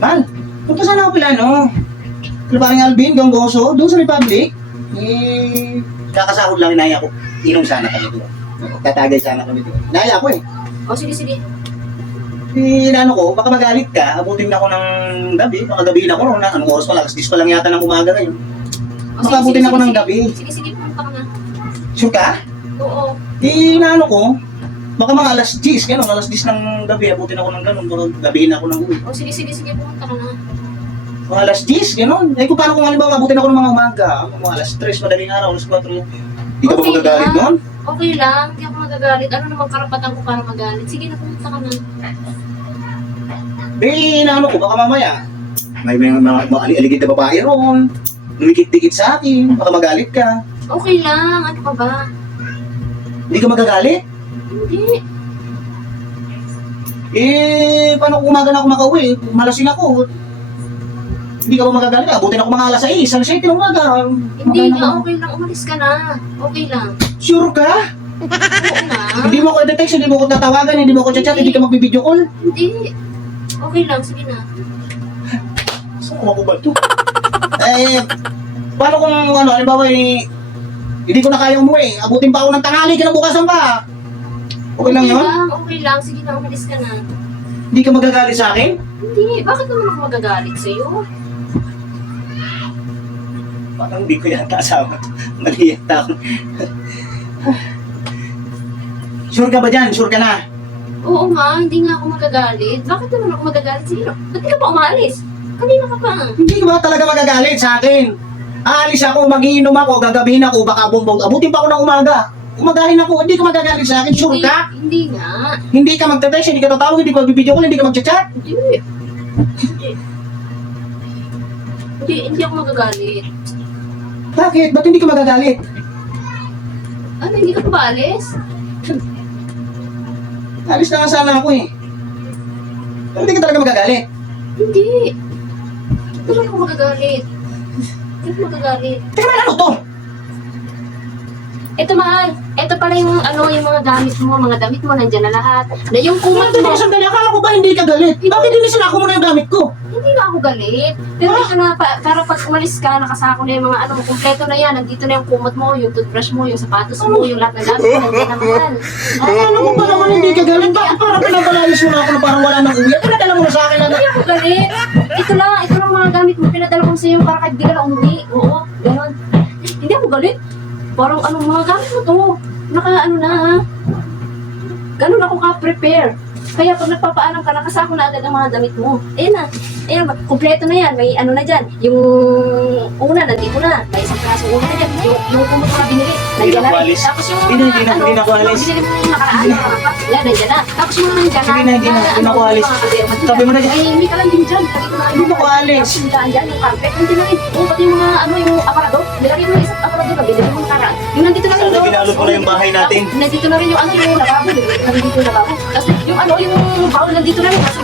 Mal, punta sana ako pala, no? Kaya parang Alvin, Ganggoso, doon sa Republic. Kakasahod lang, inaya ko. Inom sana kami doon. Tatagay sana kami doon. Inaya ko eh. O, sige, sige. Ano ko, baka magalit ka, abutin na ako ng gabi, baka gabihin ako ron, anong oras pa lang, 10 pa lang yata ng umaga ngayon. O, Baka abutin ako ng gabi. Sige, sige, pumunta ka na. Sure ka? Oo. Ano ko, baka mga alas 10, gano'n, alas 10 ng gabi, abutin ako ng gano'n, baka gabihin ako ng uwi. O, sige, sige, sige, pumunta ka na. Mga alas 10, gano'n. Kung paano kung halimbawa, abutin ako ng mga umaga, mga alas 3, madaling araw, alas 4. Di ka ba Okay magagalit lang. doon? Okay lang, hindi ako magagalit. Ano namang karapatan ko para magalit? Sige na, pumunta ka na. Ko, baka mamaya, may mga aligid na babae ron, lumikit-dikit sa akin, baka magalit ka. Okay lang, ano pa ba? Hindi ka magagalit? Hindi. Paano kung umaga na ako makauwi? Malasing ako. Hindi ka ba magagalit? Abutin ako mga alas 6, alas 7 ng umaga. Hindi nga, okay lang. Umalis ka na. Okay lang. Sure ka? Oo na. Hindi mo ako i-text, hindi mo ako tatawagan, hindi mo ako chat-chat, hindi ka mag-video call. Hindi. Okay lang, sige na. Saan ako ba ito? Paano kung halimbawa hindi ko na kaya umuwi, abutin pa ako ng tanghali, kinabukasan pa. Okay lang yun? Okay lang. Sige na, umalis ka na. Hindi ka magagalit sa akin? Hindi. Bakit naman ako magagalit sa'yo? Parang hindi ko yata asawa. Mali yata ako. Sure ka ba dyan? Sure ka na? Oo nga, hindi nga ako magagalit. Bakit naman ako magagalit sa'yo? Ba't di ka pa umalis? Kanina ka pa. Hindi ka ba talaga magagalit sa akin? Aalis ako, magiinom ako, gagabihin ako, baka bumbong. Abutin pa ako ng umaga. Umagahin ako, hindi ka magagalit sa akin. Sure ka? Hindi nga. Hindi ka magte-text, hindi ka tatawag, hindi ka mag-video call, hindi ka mag-chat. Hindi. Hindi ako magagalit. Bakit? Ba't hindi ka magagalit? Ano, hindi ka pa ba alis? Alis na nga sana ako eh. Pero hindi ka talaga magagalit. Hindi. Hindi ako magagalit. Hindi ako magagalit. Teka man, ano to? Ito mahal, ito pala yung yung mga damit mo, nandyan na lahat. Na yung kumot mo, Sandali, akala ko ba hindi ka galit? Bakit hindi sila ako muna yung gamit ko? hindi nga ako galit. Pero ito na, para pag umalis ka, nakasako na yung mga kumpleto na yan. Nandito na yung kumot mo, yung toothbrush mo, yung sapatos mo, yung lahat ng gamit mo, nandyan na mahal. Ano mo ba naman hindi ka galit? Bakit parang pinabalayos mo na ako na parang wala nang uwi? Pinadala mo na sa akin na Hindi ako galit. Ito lang mga gamit mo, pinadala ko sa iyo para kahit di ka na umuwi. Oo, gano'n. Hindi ako galit. Parang mga gamit mo to, na ha. Ganun ako ka-prepare. Kaya pag nagpapaalam ka, nakasako na agad ang mga damit mo. Ayan, kumpleto na yan. May na dyan. Yung una, nandito na. May isang kaso una na dyan. Yung kumot na binili, nandiyan na rin. Tapos yung Hindi na ako alis. Binili mo yung nakaraan, yan, nandiyan na. Tapos yung nandiyan na. Hindi na ako alis. Sabi mo na dyan. Ay, hindi ka lang din dyan. Hindi na ako alis. Tapos yung dyan, yung carpet, hindi na rin. Pati yung mga, yung aparador. Nilagay mo yung isang aparador na binili mo nakaraan. Yung nandito na rin. Sana binalot mo na yung bahay natin. Nandito na rin yung yung lababo. Nandito yung lababo. Tapos yung bowl nandito na rin. Kasi